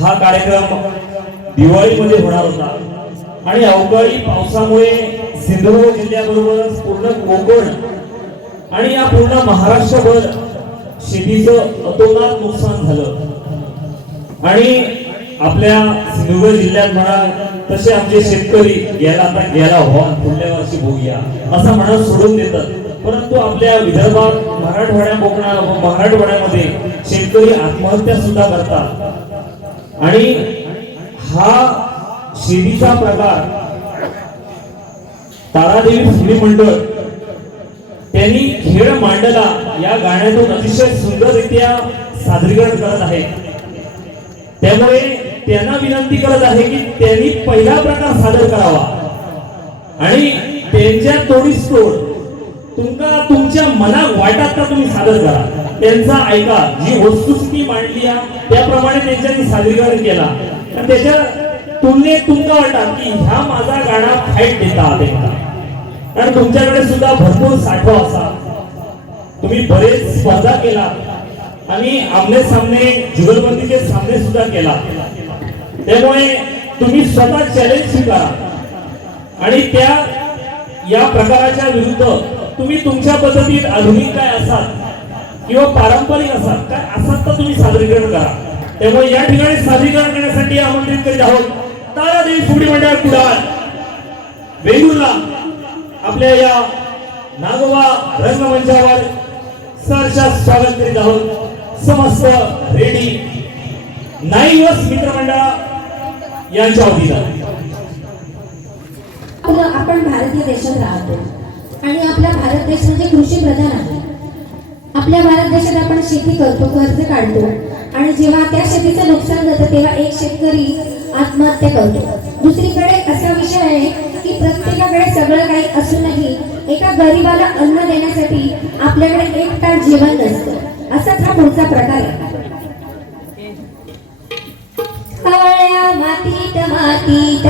हा कार्यक्रम दिवाळीमध्ये होणार होता आणि अवकाळी पावसामुळे सिंधुदुर्ग जिल्ह्याबरोबरच पूर्ण कोकण आणि या पूर्ण महाराष्ट्रभर शेतीचं अतोनात नुकसान झालं आणि आपल्या सिंधुदुर्ग जिल्ह्यात म्हणा तसे आमचे शेतकरी गेला हो पुढल्या वर्षी बघूया असं म्हणत सोडून देतात. परंतु आपल्या विदर्भात मराठवाड्यामध्ये शेतकरी आत्महत्या सुद्धा करतात आणि हा शेतीचा प्रकार तारादेवी फुगडी मंडळ त्यांनी खेळ मांडला या गाण्यातून अतिशय सुंदररित्या सादरीकरण करत आहे. त्यामुळे त्यांना विनंती करत आहे की त्यांनी पहिला प्रकार सादर करावा आणि त्यांच्या तोडीस तोड तुमच्या मनात वाटत का तुम्ही सादर करा, त्यांचा ऐका, जी वस्तुस्थिती मांडली त्याप्रमाणे त्यांच्यानी सादरीकरण केला आणि त्याच्या तुलनेत तुमका वाटत की ह्या माझा गाणा फाईट देता कारण तुमच्याकडे सुद्धा भरपूर साठवा असा, तुम्ही बरेच स्पर्धा केला आणि आमने सामने जुगलबंदीचे सामने सुद्धा केला. त्यामुळे तुम्ही स्वतः चॅलेंज स्वीकारा आणि त्या या प्रकाराच्या विरुद्ध तुम्ही तुमच्या पद्धतीत आधुनिक काय असाल किंवा पारंपरिक असाल काय असाल तर तुम्ही सादरीकरण करा. त्यामुळे या ठिकाणी सादरीकरण करण्यासाठी आमंत्रित करीत आहोत तारादेवी फुगडी मंडळ कुडाळ वेंगुर्ला. आपल्या या नागोबा रंगमंचावर सरच्या स्वागत करीत आहोत समस्त रेडी नाईवस मित्रमंडळ यांच्या वतीनं. आपण भारतीय देशात राहतो आणि आपला भारत देश म्हणजे कृषी प्रधान आहे. आपल्या भारत देशात आपण शेती करतो, कर्ज काढतो आणि जेव्हा त्या शेतीचं नुकसान जातं तेव्हा एक शेतकरी आत्महत्या करतो. दुसरीकडे असा विषय आहे की प्रत्येकाकडे सगळं काही असूनही एका गरीबाला अन्न देण्यासाठी आपल्याकडे एक ताट जेवण नसतं. असाच हा पुढचा प्रकार आहे. काळ्या मातीत मातीत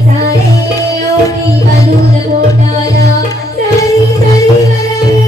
सारे ओटी बांधून पोटाला सारी सारी वराळे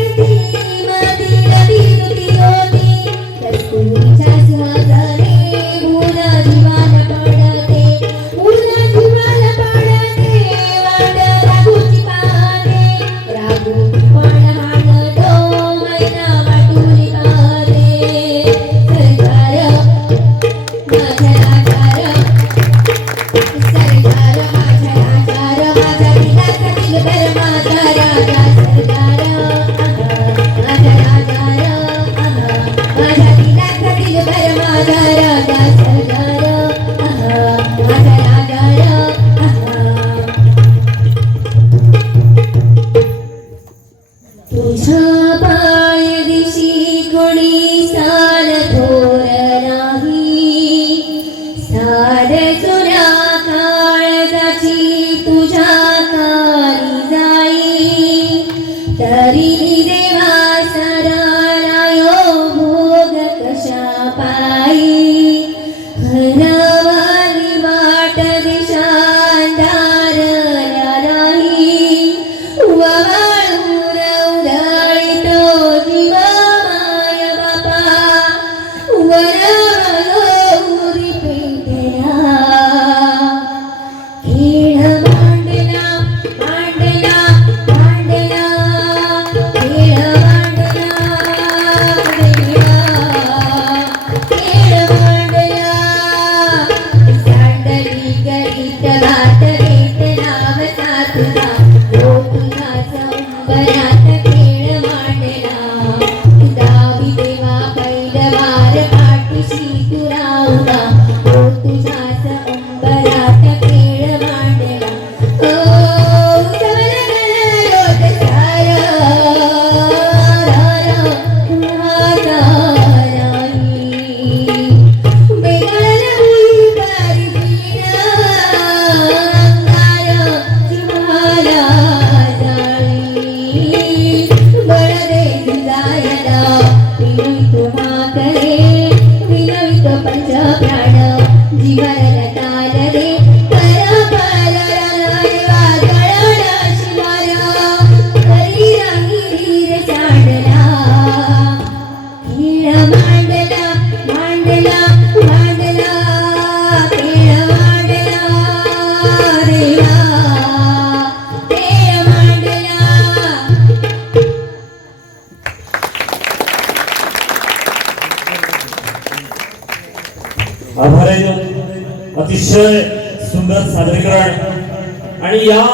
अतिशय सुंदर सादरीकरण आणि या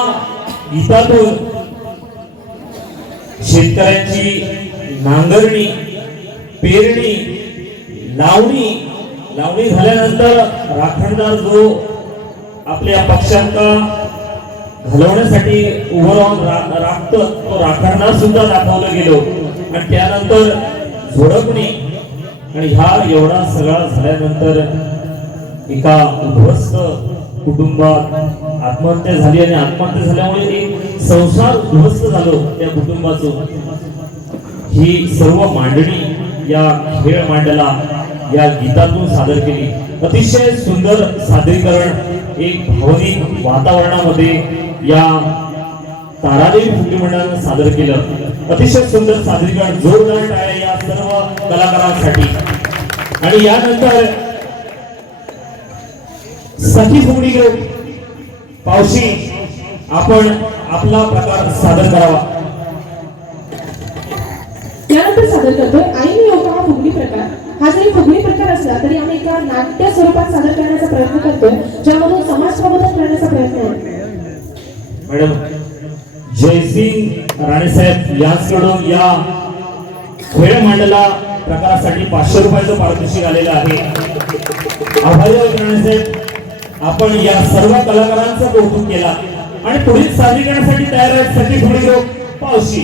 गीतातून शेतकऱ्यांची नांगरणी, पेरणी, लावणी झाल्यानंतर राखणदार जो आपल्या पक्षांका घालवण्यासाठी उभं राहून राखतो तो राखणदार सुद्धा दाखवलं गेलो आणि त्यानंतर झोडपणी आणि ह्या एवढा सगळा झाल्यानंतर एका उद्ध्वस्त कुटुंबात आत्महत्या झाली आणि आत्महत्या झाल्यामुळे एक संसार उद्ध्वस्त झालो त्या कुटुंबाचं. ही सर्व मांडणी या खेळ मांडला या गीतातून सादर केली. अतिशय सुंदर सादरीकरण एक भावनिक वातावरणामध्ये या तारादेवी फुगडी मंडळानं सादर केलं. अतिशय सुंदर सादरीकरण, जोरदार टाळ्या या सर्व कलाकारांसाठी. आणि यानंतर सखी फुगडी ग्रुप पावशी आपण आपला प्रकार सादर करावा. यानंतर सादर करतोय आईने योगा हा फुगडी प्रकार. हा जरी फुगडी प्रकार असला तरी आम्ही एका नाट्य स्वरूपात सादर करण्याचा प्रयत्न करतोय, ज्यामधून समाज प्रबोधन करण्याचा प्रयत्न आहे. मॅडम जयसिंग राणेसाहेब यांच्याकडून या खेळ मांडला प्रकारासाठी 500 रुपयाचं पारितोषिक आलेलं आहे. आभारी आहोत राणेसाहेब, आपण या सर्व कलाकारांचं कौतुक केला आणि पुढील सादरीकरणासाठी तयार आहेत सखी फुगडी ग्रुप पावशी.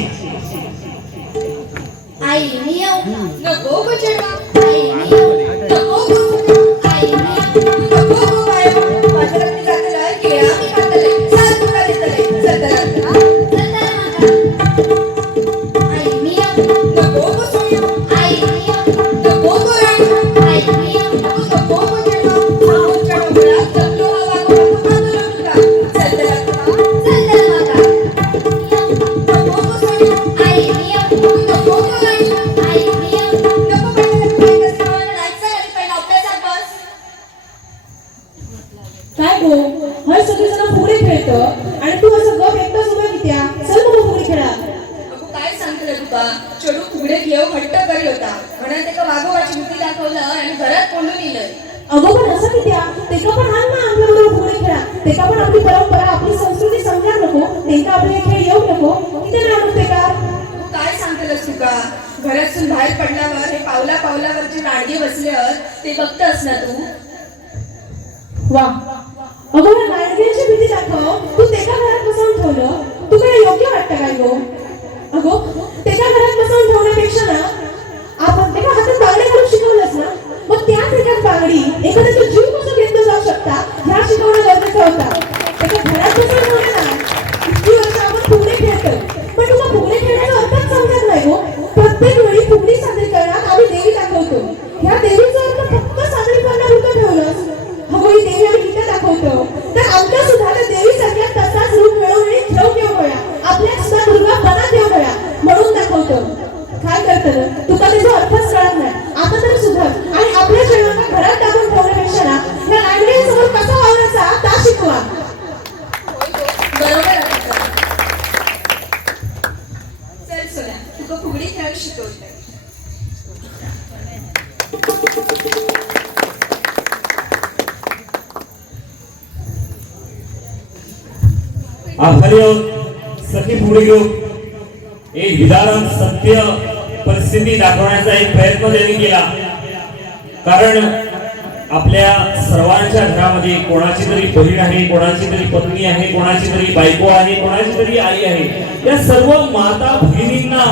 आई मियाव नको गो चढवा, आई मियाव नको गो चढवा, आई मियाव नको गो बायो, माझ्या रक्ती जातलंय केळा मी खातलंय, साल तुका देतलंय, सतरा आई मियाव नको गो सोन्या, आई मियाव नको गो राणी, आई मियाव नको गो चढवा, सामोरच्या डोंगरात जपलो हवा गो तुका तुका, सतरा माता नको गो सोन्या, आई मियाव नको गो राणी, आई मियाव नको पाहिजे कसं नाहीचं आणि पहिला अभ्यासात बस. काय गो, हर सगळी जण फुगडी खेळतं आणि तू असं गप एकटाच उभा कित्या? चल मग फुगडी खेळा. अगो काय सांगतलं तुका, चडू फुगडे घेऊ हट्ट करी होता म्हणून त्याका वाघोबाची भीती दाखवलं आणि घरात कोंडून नेलं. अगो पण असं कित्या? तेका पण आण ना आपल्या बरोबर फुगडी खेळा. तेका पण आपली परंपरा आपली संस्कृती समजा नको, तेका आपले खेळ येऊ नको. किती नाही आणत तेका? तू काय सांगतलंस तुका, घरातून बाहेर पडल्यावर हे पावला पावलावर जे राडगे बसल्यावर ते बघतस ना तू. वा, अगो या गाडग्यांची भीती दाखव, तू तेका घरात बसवून ठेवलं, तू काय योग्य वाटतं काय गो? अगो तेका घरात बसवून ठेवण्यापेक्षा ना आपण तेका हातात बांगड्या घालून शिकवलंस ना, मग त्याच एकाच बांगडी एखाद्याचा जीव कसं घेतलं जाऊ शकता ह्या शिकवणं गरजेचं होता. तेका घरात बसवून ठेवलं ना, इतकी वर्ष आपण फुगडी खेळतो, पण तुला फुगडी खेळण्याचा अर्थच समजत नाही गो. प्रत्येक वेळी फुगडी सादरीकरणात आम्ही देवी दाखवतो, ह्या देवीचा अर्थ फक्त सादरीकरणापुरतं ठेवलं. अगो ही देवी आम्ही इथं दाखवतो, तर आमच्या सुद्धा त्या देवीसारख्या तसाच रूप मिळवणे ठेव ठेव गया, आपल्या सुद्धा दुर्गा बना ठेव गया म्हणून दाखवतो. काय करतं तुका त्याचा अर्थच कळत नाही. आता तरी सुधार आणि आपल्या जन्माला घरात टाकून ठेवण्यापेक्षा ना या लायब्ररीसमोर कसा वावरायचा ता शिकवा. बरोबर आहे तुझं. चल सोन्या, तुका फुगडी खेळायला शिकवते. आभारी आहोत सखी फुगडी ग्रुप. एक विधान सत्य परिस्थिती दाखवण्याचा एक प्रयत्न त्यांनी केला, कारण आपल्या सर्वांच्या घरामध्ये कोणाची तरी बहीण आहे, कोणाची तरी पत्नी आहे, कोणाची तरी बायको आहे, कोणाची तरी आई आहे. या सर्व माता भगिनींना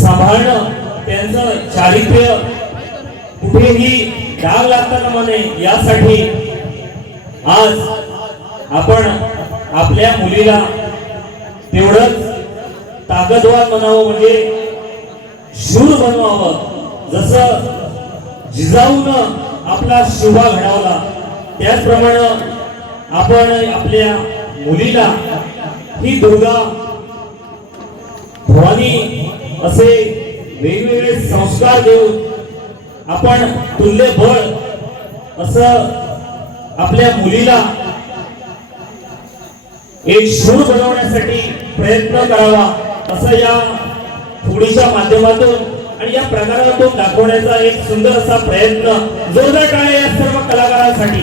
सांभाळणं, त्यांचं चारित्र्य कुठेही डाग लागता कामा नये यासाठी आज आपण आपल्या मुलीला तेवढंच ताकदवान बनावं, म्हणजे शूर बनवावं. जसं जिजाऊनं आपला शिवा घडवला त्याचप्रमाणे आपण आपल्या मुलीला ही दुर्गा भवानी असे वेगवेगळे संस्कार देऊन आपण तुल्यबळ असं आपल्या मुलीला एक शूर बनवण्यासाठी प्रयत्न करावा, असं या फुगडीच्या माध्यमातून आणि या प्रकारातून दाखवण्याचा एक सुंदर असा प्रयत्न जोरदार टाळ्या या सर्व कलाकारांसाठी.